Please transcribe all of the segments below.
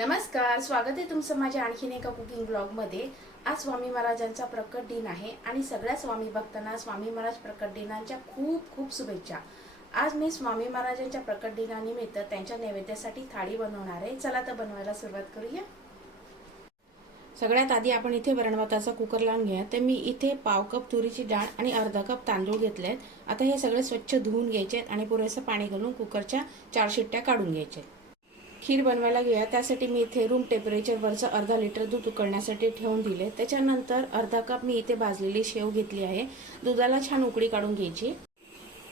नमस्कार स्वागत आहे तुमचं माझ्या आणखीन एका कुकिंग ब्लॉगमध्ये आज स्वामी महाराजांचा प्रकट दिन आहे आणि सगळ्या स्वामी भक्तांना स्वामी महाराज प्रकट दिनांच्या खूप खूप शुभेच्छा. आज मी स्वामी महाराजांच्या प्रकट दिनानिमित्त त्यांच्या नैवेद्यासाठी थाळी बनवणार आहे. चला तर बनवायला सुरुवात करूया. सगळ्यात आधी आपण इथे वरणभाताचा कुकर लावून घ्या तर मी इथे पाव कप तुरीची डाळ आणि अर्धा कप तांदूळ घेतले आहेत आता हे सगळे स्वच्छ धुवून घ्यायचे आहेत आणि पुरेसं पाणी घालून कुकरच्या चार शिट्ट्या काढून घ्यायच्या खीर बनवायला घेऊया त्यासाठी मी इथे रूम टेम्परेचरवरचं अर्धा लिटर दूध उकळण्यासाठी ठेवून दिले. त्याच्यानंतर अर्धा कप मी इथे भाजलेली शेव घेतली आहे. दुधाला छान उकळी काढून घ्यायची.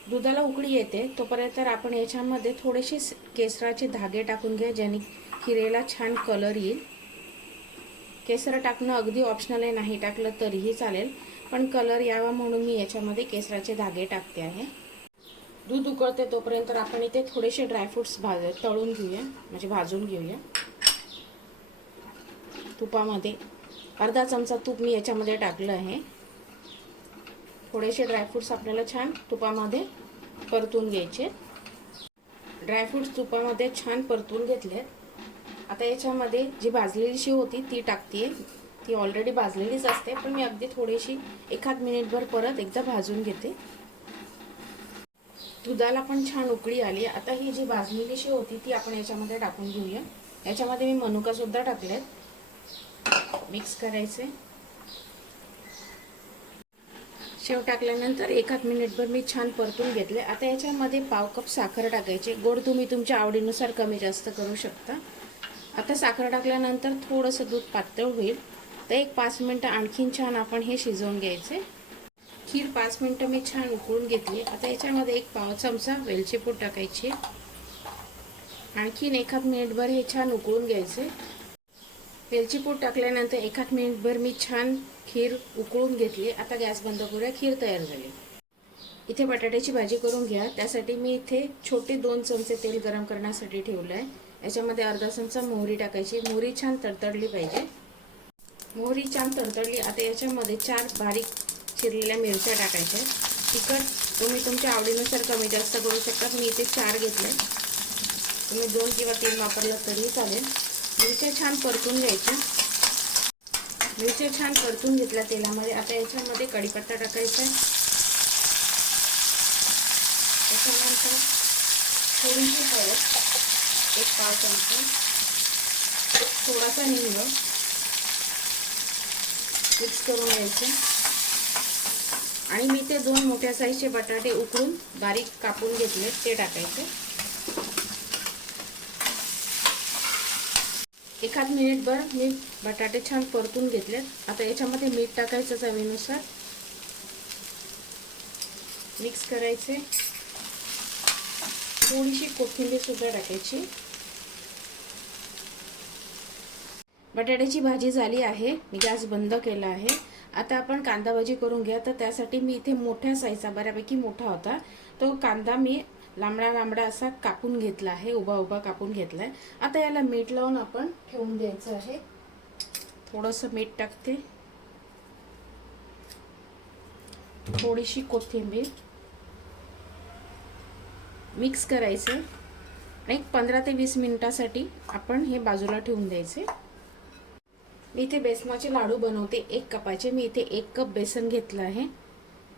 दुधाला उकळी येते तोपर्यंत आपण याच्यामध्ये थोडेसे केसराचे धागे टाकून घ्या ज्याने खिरेला छान कलर येईल. केसर टाकणं अगदी ऑप्शनल आहे नाही टाकलं तरीही चालेल. पण कलर यावा म्हणून मी याच्यामध्ये केसराचे धागे टाकते आहे. दूध उकळते तोपर्यंत आपण इथे थोडेसे ड्रायफ्रुट्स भाज तळून घेऊया. म्हणजे भाजून घेऊया. तुपामध्ये. अर्धा चमचा तूप मी याच्यामध्ये टाकलं आहे. थोडेसे ड्रायफ्रुट्स आपल्याला छान तुपामध्ये परतून घ्यायचे. ड्रायफ्रुट्स तुपामध्ये छान परतून घेतलेत. आता याच्यामध्ये जी भाजलेली शेव होती ती टाकते ती ऑलरेडी भाजलेलीच असते पण मी अगदी थोडीशी एखाद मिनिटभर परत एकदा भाजून घेते. दुधाला पण छान उकळी आली. आता ही जी भाजलेली शेव होती ती आपण याच्यामध्ये टाकून घेऊया. याच्यामध्ये मी मनुका सुद्धा टाकलेत. मिक्स करायचे. शेव टाकल्यानंतर एकाच मिनिटभर मी छान परतून घेतले. आता याच्यामध्ये पाव कप साखर टाकायचे. गोड तुम्ही तुमच्या आवडीनुसार कमी जास्त करू शकता. आता साखर टाकल्यानंतर थोडंसं दूध पातळ होईल. तर एक पाच मिनटं आणखीन छान आपण हे शिजवून घ्यायचे. खीर पाच मिनटं मी छान उकळून घेतली आता याच्यामध्ये एक पाव चमचा वेलची पूड टाकायची. आणखीन एखाद मिनिटभर हे छान उकळून घ्यायचे. वेलची पूड टाकल्यानंतर एखाद मिनिटभर मी छान खीर उकळून घेतली. आता गॅस बंद करूया खीर तयार झाली. इथे बटाट्याची भाजी करून घ्या. त्यासाठी मी इथे छोटे दोन चमचे तेल गरम करण्यासाठी ठेवलं आहे याच्यामध्ये अर्धा चमचा मोहरी टाकायची. मोहरी छान तडतडली पाहिजे. मोहरी छान तडतडली. आता याच्यामध्ये चार बारीक चिरलेल्या मिरच्या टाकायच्या तिखट तुम्ही तुमच्या आवडीनुसार कमी जास्त करू शकता. मी इथे चार घेतले. तुम्ही दोन किंवा तीन वापरलं तरी चालेल. मिरच्या छान परतून घ्यायच्या मिरच्या छान परतून घेतल्या तेलामध्ये. आता याच्यामध्ये कढीपत्ता टाकायचा आहे. त्याच्यानंतर थोडीशी हळद एक पाव चमचा. थोडासा हिंग मिक्स करून घ्यायचं. आणि मी ते दोन मोठ्या साईजचे बटाटे उकळून बारीक कापून घेतले ते टाकायचे. एखाद मिनिटभर मी बटाटे छान परतून घेतलेत. आता याच्यामध्ये मीठ टाकायचं चवीनुसार. मिक्स करायचे. थोडीशी कोथिंबीर सुद्धा टाकायची. बटाट्याची भाजी झाली आहे. मी गॅस बंद केला आहे. आता आपण कांदा भाजी करून घ्या. तर त्यासाठी मी इथे मोठ्या साईजचा बऱ्यापैकी मोठा होता. तो कांदा मी लांबडा लांबडा असा कापून घेतला आहे उभा उभा कापून घेतला आहे आता याला मीठ लावून आपण ठेवून द्यायचं आहे. थोडंसं मीठ टाकते. थोडीशी कोथिंबीर. मिक्स करायचं. आणि एक पंधरा ते वीस मिनिटासाठी आपण हे बाजूला ठेवून द्यायचे. मी इथे बेसनाचे लाडू बनवते. एक कपाचे मी इथे एक कप बेसन घेतलं आहे.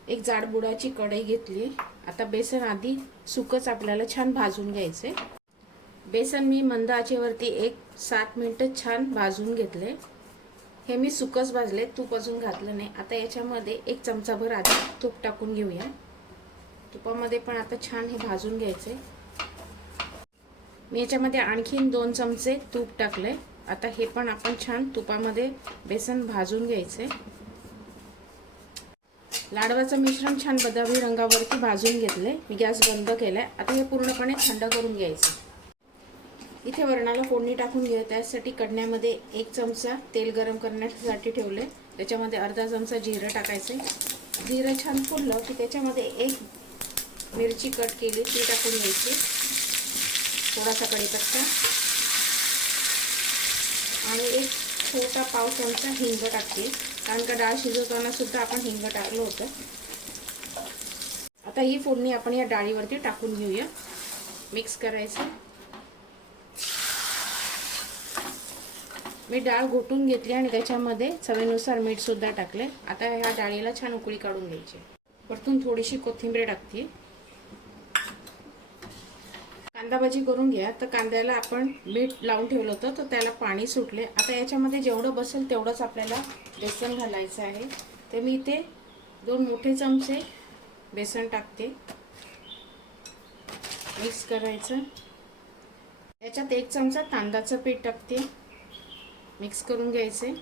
एक जाड बुडाची कढई घेतली. आता बेसन आधी सुकच आपल्याला छान भाजून घ्यायचे. बेसन मी मंद आचेवरती एक सात मिनटं छान भाजून घेतले. हे मी सुकच भाजले तूप अजून घातलं नाही. आता याच्यामध्ये एक चमचाभर आधी तूप टाकून घेऊया. तुपामध्ये पण आता छान हे भाजून घ्यायचे. मी याच्यामध्ये आणखीन दोन चमचे तूप टाकले. आता हे पण आपण छान तुपामध्ये बेसन भाजून घ्यायचे. लाडवाचं मिश्रण छान बदामी रंगावरती भाजून घेतले. मी गॅस बंद केलाय. आता हे पूर्णपणे थंड करून घ्यायचं. इथे वरणाला फोडणी टाकून घ्या त्यासाठी कडण्यामध्ये एक चमचा तेल गरम करण्यासाठी ठेवले. त्याच्यामध्ये अर्धा चमचा जिरं टाकायचे. जिरं छान फुललं की त्याच्यामध्ये एक मिरची कट केली ती टाकून घ्यायची. थोडासा कढीपत्ता. आणि एक छोटा पाव चमचा हिंग टाकते. कारण का डाळ शिजवताना सुद्धा आपण हिंग टाकलं होतं. आता ही फोडणी आपण या डाळीवरती टाकून घेऊया. मिक्स करायचं. मी डाळ घोटून घेतली आणि त्याच्यामध्ये चवीनुसार मीठसुद्धा टाकले आता ह्या डाळीला छान उकळी काढून घ्यायची वरतून थोडीशी कोथिंबीर टाकते. कांदा भाजी करून घ्या. तर कांद्याला आपण मीठ लावून ठेवलं होतं तर त्याला पाणी सुटले. आता याच्यामध्ये जेवढं बसेल तेवढंच आपल्याला बेसन घालायचं आहे. तर मी इथे दोन मोठे चमचे बेसन टाकते. मिक्स करायचं. याच्यात एक चमचा तांदळाचं पीठ टाकते. मिक्स करून घ्यायचे.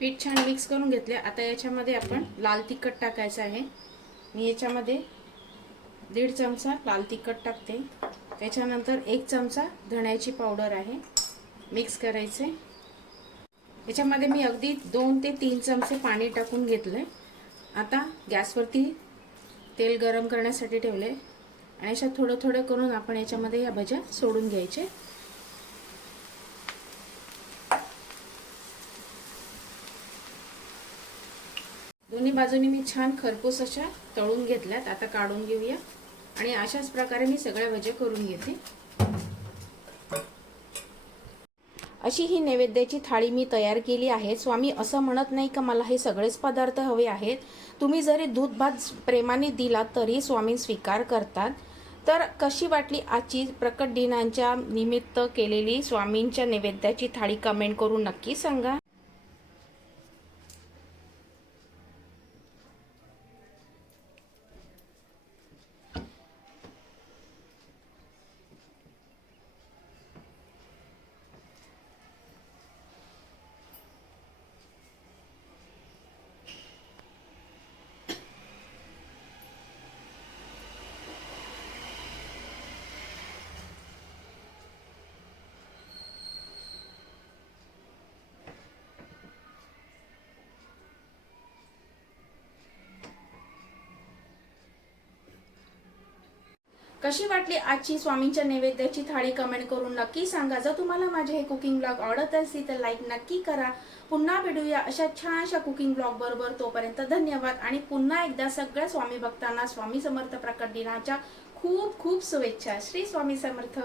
पीठ छान मिक्स करून घेतले. आता याच्यामध्ये आपण लाल तिखट टाकायचं आहे. मी याच्यामध्ये दीड चमचा लाल तिखट टाकते. त्याच्यानंतर एक चमचा धण्याची पावडर आहे मिक्स करायचे. याच्यामध्ये मी अगदी दोन ते तीन चमचे पाणी टाकून घेतले आता गॅसवरती तेल गरम करण्यासाठी ठेवले आणि अशा थोडं थोडं करून आपण याच्यामध्ये या भज्या सोडून घ्यायचे. दोन्ही बाजूनी मी छान खरपूस अशा तळून घेतल्यात. आता काढून घेऊया. आणि अशाच प्रकारे मी सगळ्या म्हणजे भज्या करून घेते. अशी ही नैवेद्याची थाळी मी तयार केली आहे. स्वामी असं म्हणत नाही का मला हे सगळेच पदार्थ हवे आहेत. तुम्ही जरी दूध भात प्रेमाने दिला तरी स्वामी स्वीकार करतात. तर कशी वाटली आजची प्रकट दिनांच्या निमित्त केलेली स्वामींच्या नैवेद्याची थाळी कमेंट करून नक्की सांगा. कशी वाटली आजची स्वामींच्या नैवेद्याची थाळी? कमेंट करून नक्की सांगा. जर तुम्हाला माझे हे कुकिंग ब्लॉग आवडत असतील तर लाईक नक्की करा. पुन्हा भेटूया अशा छानशा कुकिंग ब्लॉग बरोबर. तोपर्यंत धन्यवाद आणि पुन्हा एकदा सगळ्या स्वामी भक्तांना स्वामी समर्थ प्रकट दिनाच्या खूप खूप शुभेच्छा. श्री स्वामी समर्थ.